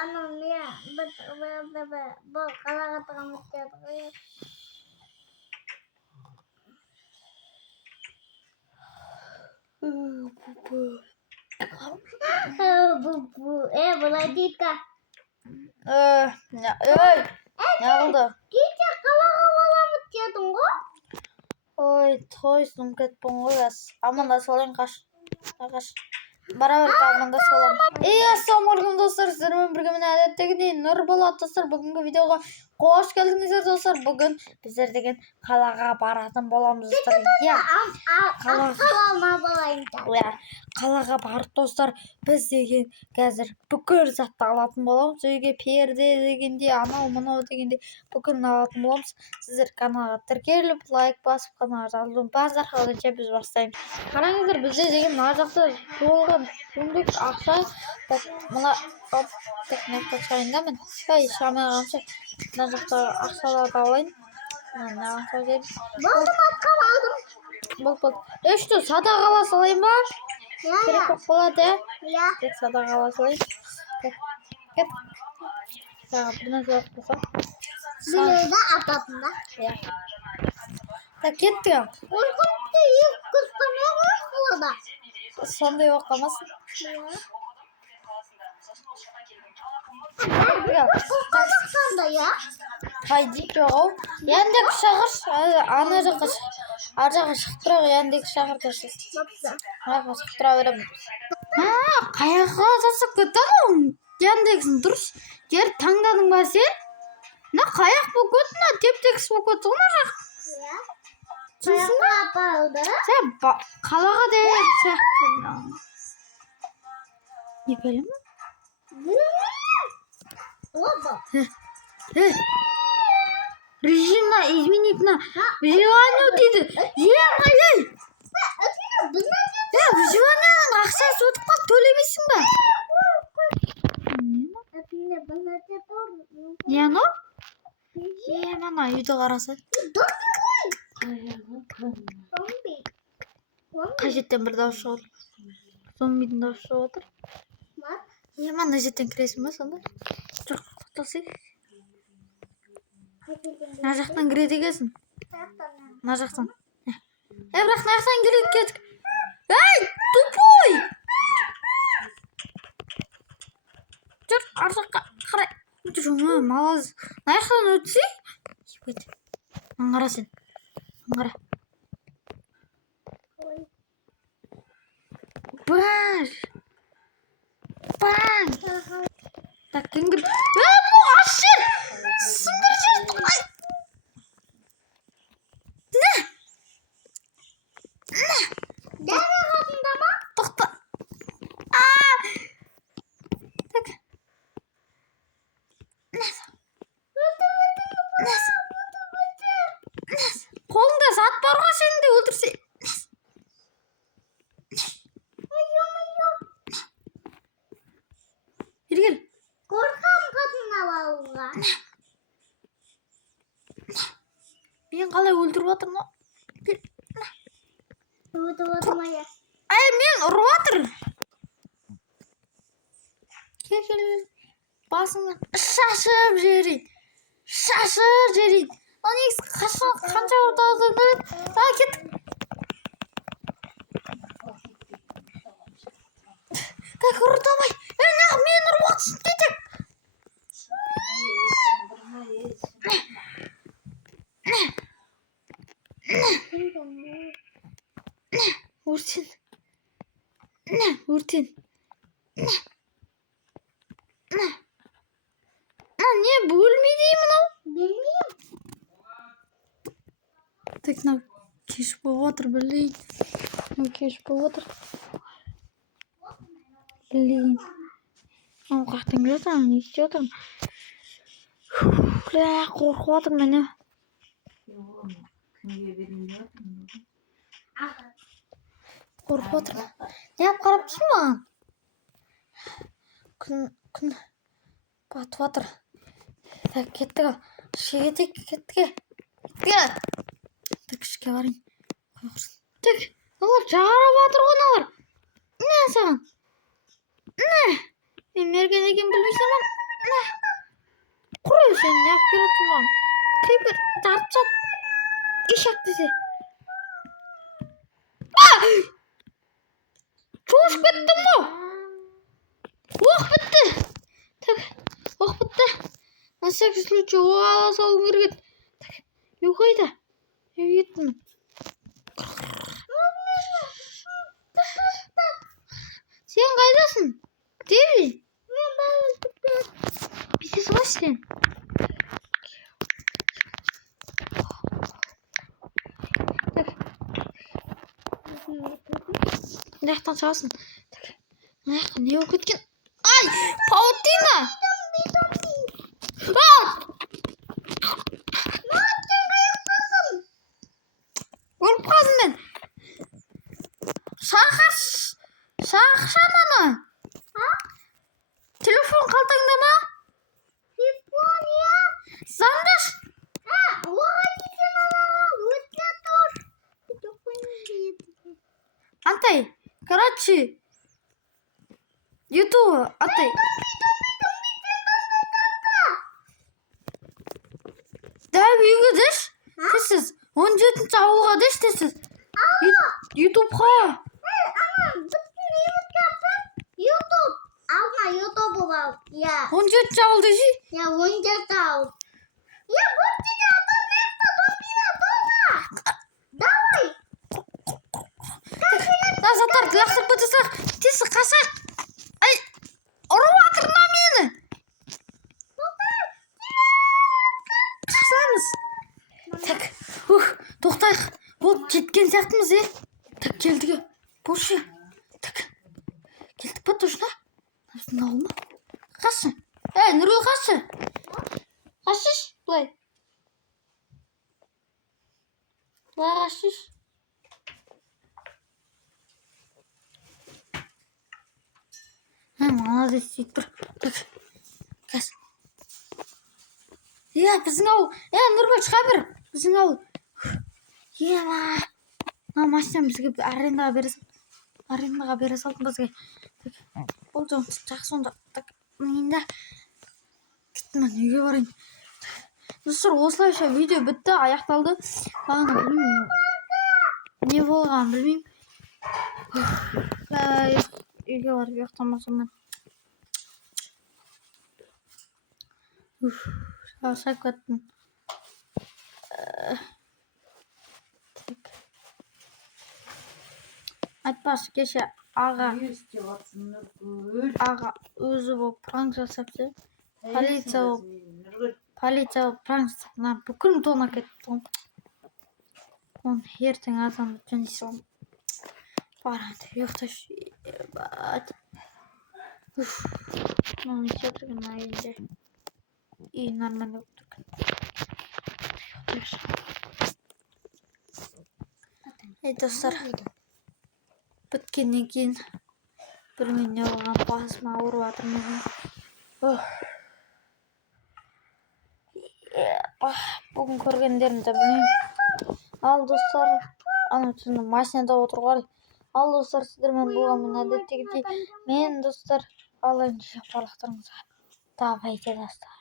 Anam ya. Bu kalak atlamış ya. Bulay değil ka. Ne oldu? Gece kalak havalamıt yedin ko. Ой, toysum ketpon koyas. Amandasып алайын қаш. Бара бер амандасып аламын. Ассалаумағалейкум достар, сіздермен бірге міне әдеттегідей Нұрболат достар. Бүгінгі видеоға қош келдіңіздер достар. Бүгін біздер деген қалаға баратын боламыз достар. Қалаға барып достар, біз деген қазір бүкіл затты алатын боламыз. Үйге перде дегенде, анау-мынау дегенде бүкілін алатын боламыз. Сіздер каналға тіркеліп, лайк басып, каналға жазылуын базарға өтінше біз бастаймыз. Қараңыздар, бізде деген мына жақта жолған түндік ақша. Мына мына шығайын да мен. Шамағанша мына жақта ақшаларды алайын. Мына ақша жер. Болды. Үшті садақ ала салайын ба? Керек болып болады, Ya. Тек садақ ала салайын. Кет. Саған бір нәрсе алып қойсам. Bilirde atlatında. Кеттік ау. Uykunca yük kıskanıyor mu kulada? Сондай болып қалмасын. Kıskandı ya. Қайдик жоқ ау. Яндекс шақыр. Ана жаққа ар жаққа шығып тұра ғой. Яндекс шақыр дұрыс. Арға шығып тұра беремін. Қаяққа жасап кетті Яндексің дұрыс. Жер таңдадың ба сен? Не қаяқ болып кетті, теп-текіс болып кетті ғой жақ. Түсінсің ба? Сен қалаға деп сияқты. Не білемін? Режимна изменить на выживанию дейді. Қалай? Выживанияның ақшасы өтіп қалып төлемейсің ба? Не анау? Мана үйді қараса. Қажеттен бір дауыс шығып отыр. Зомбидің дауысы шығып отыр. Мана жеттен кіресің ба сонда? Жоқ, тоқтасай. Мына жақтан кіреді екенсің. Мына жақтан. Бірақ мына жақтан келеді кетік. Ей, тупой! Жүр, ар жаққа қарай. Жүр, малаз. Мына жақтан өтсей? Аңғара сен. Аңғара. Баш! Так, кім кірді? Бұл аш жер! Сындыр жер! Ай! Не? Deme kadında mı? Тоқта. Так. Қолыңда зат бар ғой сені де өлтірсе. Ергел. Korkam kadına vallahi. Мен қалай өлтіріп отырмын? Tıvıtıvıtmaya. Мен ұрып жатыр. Кел. Басыңнан шашып жіберейін. Негізі қанша ұртады көреді? Кеттік. Так, ұртамай. Мен ұрып жатырсың, кеттік. Өртен. Не бөлмейді мынау? Bilmiyorum. Так, мынау кеш болып отыр, білейін. Кеш болып отыр. Білейін. Қақтан келе отырмын, не істеп отырмын? Қорқып отырмын міне. Қорқып отырмын. Не алып қарап тұрсың маған? Күн батып жатыр. Так, кеттік ал. Кеттік. Так, ішке барайын. Так, олар жағарып жатыр ғой олар. Не саған? Не? Мен мерген екен білмейсің ба? Kuruyor sen ne yapıyorsun? Creeper tartacak. İş aktısı. Çoğuş bitti mi? Oh bitti. Tak. Oh bitti. На всякий случай ола салым керек. Yok ayda. Gittim. Sen kaydasın? Değil mi? Bir ses var sen. Ne yaptan çalsın? Ne yok etkin? Ay! Pautina! Olup kaldım ben. Şakşan ana. Telefon kaltangda mı? Telefon ya. Zandaş. Антей, короче, YouTube, Антей. Да, үйге деш. Тесіз. 17-ші ауылға деш тесіз. YouTube'ға. YouTube. Alma YouTube var. Ya. 17-ші ауыл деші. Ya onca sağ. Ya bu ne adam nerede? Domina. Давай. Заттар лақтырып бітісі. Тесі қасақ. Ай, ұрып атырна мені. Шықсамыз. Так, тоқтайық. Болып жеткен сияқтымыз, Так, келдіге. Бошы. Так, келдік па точно? Біздің ауыл ма? Қашы. Нұргүл қашы. Қашыш, былай. Былай қашыш. Молодец, сөйтіп тұр. Так, қаш. Біздің ауыл. Нұргүл шыға бір. Біздің ауыл. Машина бізге арендаға бере салдым бізге. Ол жоң жақсы онда. Мында кеттім мен үйге барайын. Достар, осылайша видео бітті, аяқталды. Бағана білмеймін. Не болған білмеймін. Үйге барып ұйықтамасам мен. Шаршап кеттім. Айтпашы кеше аға өзі болып пранк жасапты. Полиция болып пранк жасап, бүкіл тонап кетті. Оны ертең азан жөндей саламын. Барады, ұйықташы. Мынау неше отырған айында. И нормально отырған. Достар, біткеннен кейін білмеймін не болған, басым ауырып жатыр менің. Бүгін көргендерімді білмеймін. Ал достар, ана түні машинада отырғалы. Ал достар, сіздермен болғанмен әдеттегідей мен достар алайын жапарлықтарыңызға. Давайте достар.